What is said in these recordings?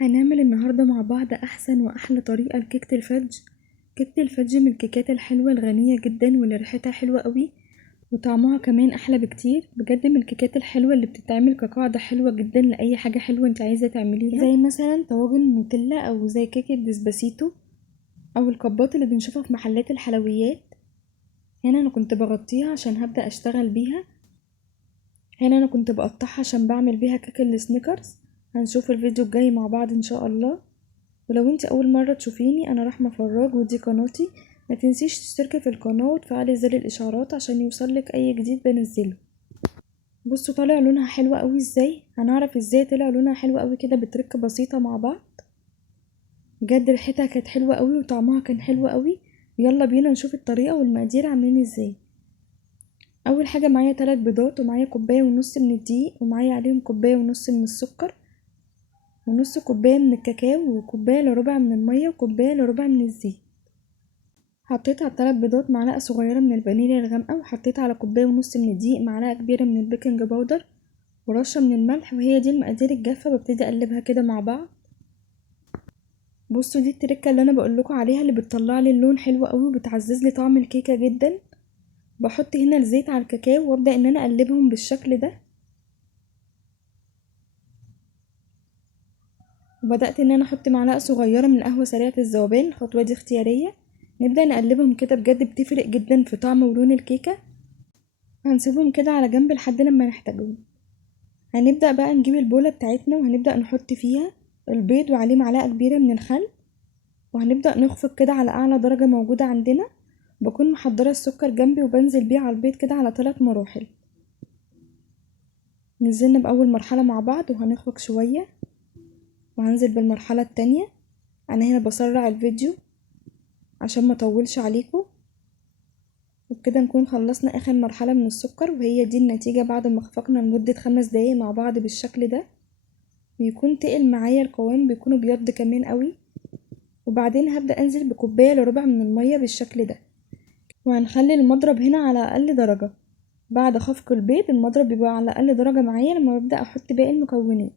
هنعمل النهاردة مع بعض أحسن وأحلى طريقة لكيكة الفج. كيكة الفج من الكيكات الحلوة الغنية جدا واللي ريحتها حلوة قوي وطعمها كمان أحلى بكتير، بجد من الكيكات الحلوة اللي بتتعمل كقاعدة حلوة جدا لأي حاجة حلوة انت عايزة تعمليها، زي مثلا طواجن نوتيلا أو زي كيكة ديسباسيتو أو الكبات اللي بنشوفها في محلات الحلويات. هنا أنا كنت بغطيها عشان هبدأ أشتغل بيها. هنا أنا كنت بقطعها عشان بعمل بيها كيكة السنيكرز. هنشوف الفيديو الجاي مع بعض إن شاء الله. ولو انت اول مرة تشوفيني، انا رحمة فراج ودي قناتي. ما تنسيش تشتركي في القناة وتفعلي زر الاشعارات عشان يوصلك اي جديد بنزله. بصوا طالع لونها حلو قوي ازاي. هنعرف ازاي طلع لونها حلو قوي كده بتركة بسيطة مع بعض. بجد ريحتها كانت حلوة قوي وطعمها كان حلو قوي. يلا بينا نشوف الطريقة والمقادير عاملين ازاي. اول حاجة معايا 3 بيضات ومعايا كوباية ونص من الدقيق ومعايا عليهم كوباية ونص من السكر ونص كوباية من الكاكاو وكوباية الا ربع من المية وكوباية الا ربع من الزيت. حطيت على ال3 بيضات معلقة صغيرة من الفانيليا الغامقة، وحطيت على كوباية ونص من الدقيق معلقة كبيرة من البيكنج باودر ورشة من الملح، وهي دي المقادير الجافة. ببتدي اقلبها كده مع بعض. بصوا دي التركة اللي انا بقولكوا عليها اللي بتطلع لي اللون حلو قوي وبتعزز لي طعم الكيكة جدا. بحط هنا الزيت على الكاكاو وابدأ ان انا اقلبهم بالشكل ده. وبدأت ان انا احط معلقة صغيرة من قهوة سريعة الذوبان، الخطوة دي اختيارية. نبدأ نقلبهم كده، بجد بتفرق جدا في طعم ولون الكيكة. هنسيبهم كده على جنب لحد لما نحتاجهم. هنبدأ بقى نجيب البولة بتاعتنا وهنبدأ نحط فيها البيض وعليه معلقة كبيرة من الخل، وهنبدأ نخفق كده على أعلى درجة موجودة عندنا. بكون محضرة السكر جنبي وبنزل بيه على البيض كده على 3 مراحل. نزلنا بأول مرحلة مع بعض وهنخفق شوية، وهنزل بالمرحلة التانية. أنا هنا بسرع الفيديو عشان ما اطولش عليكم. وبكده نكون خلصنا آخر مرحلة من السكر، وهي دي النتيجة بعد ما خفقنا لمدة 5 دقايق مع بعض بالشكل ده. بيكون تقل معايا القوام، بيكون ابيض كمان قوي. وبعدين هبدأ انزل بكوباية الا ربع من المية بالشكل ده، وهنخلي المضرب هنا على اقل درجة. بعد خفق البيض المضرب بيبقى على اقل درجة معايا لما ببدأ احط باقي المكونات.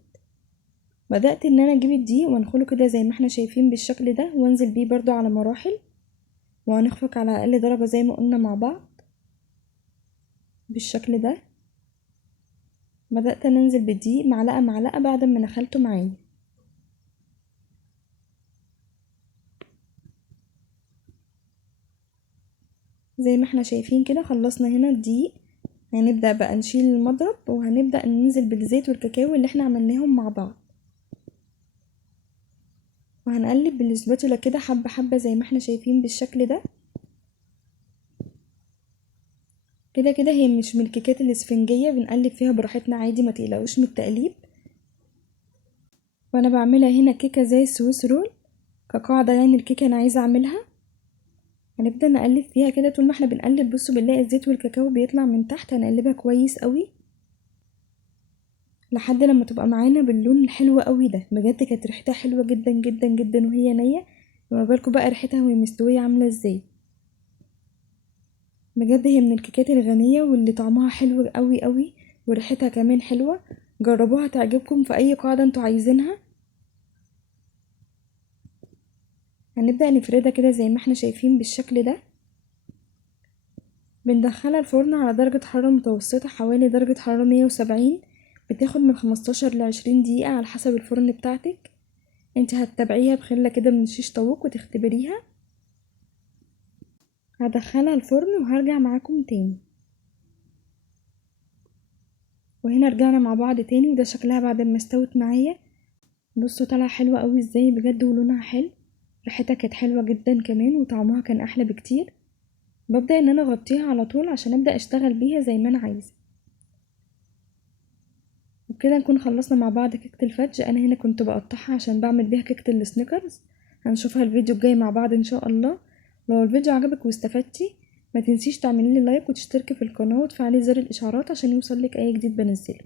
بدأت ان انا اجيب الدقيق وانخله كده زي ما احنا شايفين بالشكل ده، وانزل بيه برضو على مراحل، وهنخفق على اقل درجة زي ما قلنا مع بعض بالشكل ده. بدأت انزل بالدقيق معلقة معلقة بعد ما نخلته معايا. زي ما احنا شايفين كده خلصنا هنا الدقيق. هنبدأ بقى نشيل المضرب وهنبدأ ننزل بالزيت والكاكاو اللي احنا عملناهم مع بعض، وهنقلب بالسباتولا كده حبة حبة زي ما احنا شايفين بالشكل ده. كده كده هي مش من الكيكات الاسفنجية، بنقلب فيها براحتنا عادي، ما تقلقوش من التقليب. وانا بعملها هنا كيكة زي السويس رول كقاعدة، يعني الكيكة انا عايزة اعملها. هنبدأ نقلب فيها كده طول ما احنا بنقلب. بصوا بنلاقي الزيت والكاكاو بيطلع من تحت. هنقلبها كويس قوي لحد لما تبقى معانا باللون الحلو قوي ده. بجد كانت ريحتها حلوة جدا جدا جدا وهي نية، فما بالكم بقى ريحتها وهي مستوية عاملة ازاي. بجد هي من الكيكات الغنية واللي طعمها حلو قوي قوي وريحتها كمان حلوة. جربوها تعجبكم في اي قاعدة انتوا عايزينها. هنبدأ نفردها كده زي ما احنا شايفين بالشكل ده. بندخلها الفرن على درجة حرارة متوسطة، حوالي درجة حرارة 170. بتاخد من 15 ل20 دقيقة على حسب الفرن بتاعتك. انت هتتابعيها بخلة كده من شيش طاووق وتختبريها. هدخلها الفرن وهرجع معاكم تاني. وهنا رجعنا مع بعض تاني، وده شكلها بعد ما استوت معايا. بصوا طلع حلوة قوي ازاي بجد، ولونها حلو. ريحتها كانت حلوة جدا كمان وطعمها كان احلى بكتير. ببدأ ان انا اغطيها على طول عشان ابدأ اشتغل بيها زي ما انا عايزة. وبكده نكون خلصنا مع بعض كيكة الفج. انا هنا كنت بقطعها عشان بعمل بيها كيكة السنيكرز. هنشوفها الفيديو الجاي مع بعض ان شاء الله. لو الفيديو عجبك واستفدتي، ما تنسيش تعملي لي لايك وتشتركي في القناة وتفعلي زر الاشعارات عشان يوصلك اي جديد بنزله.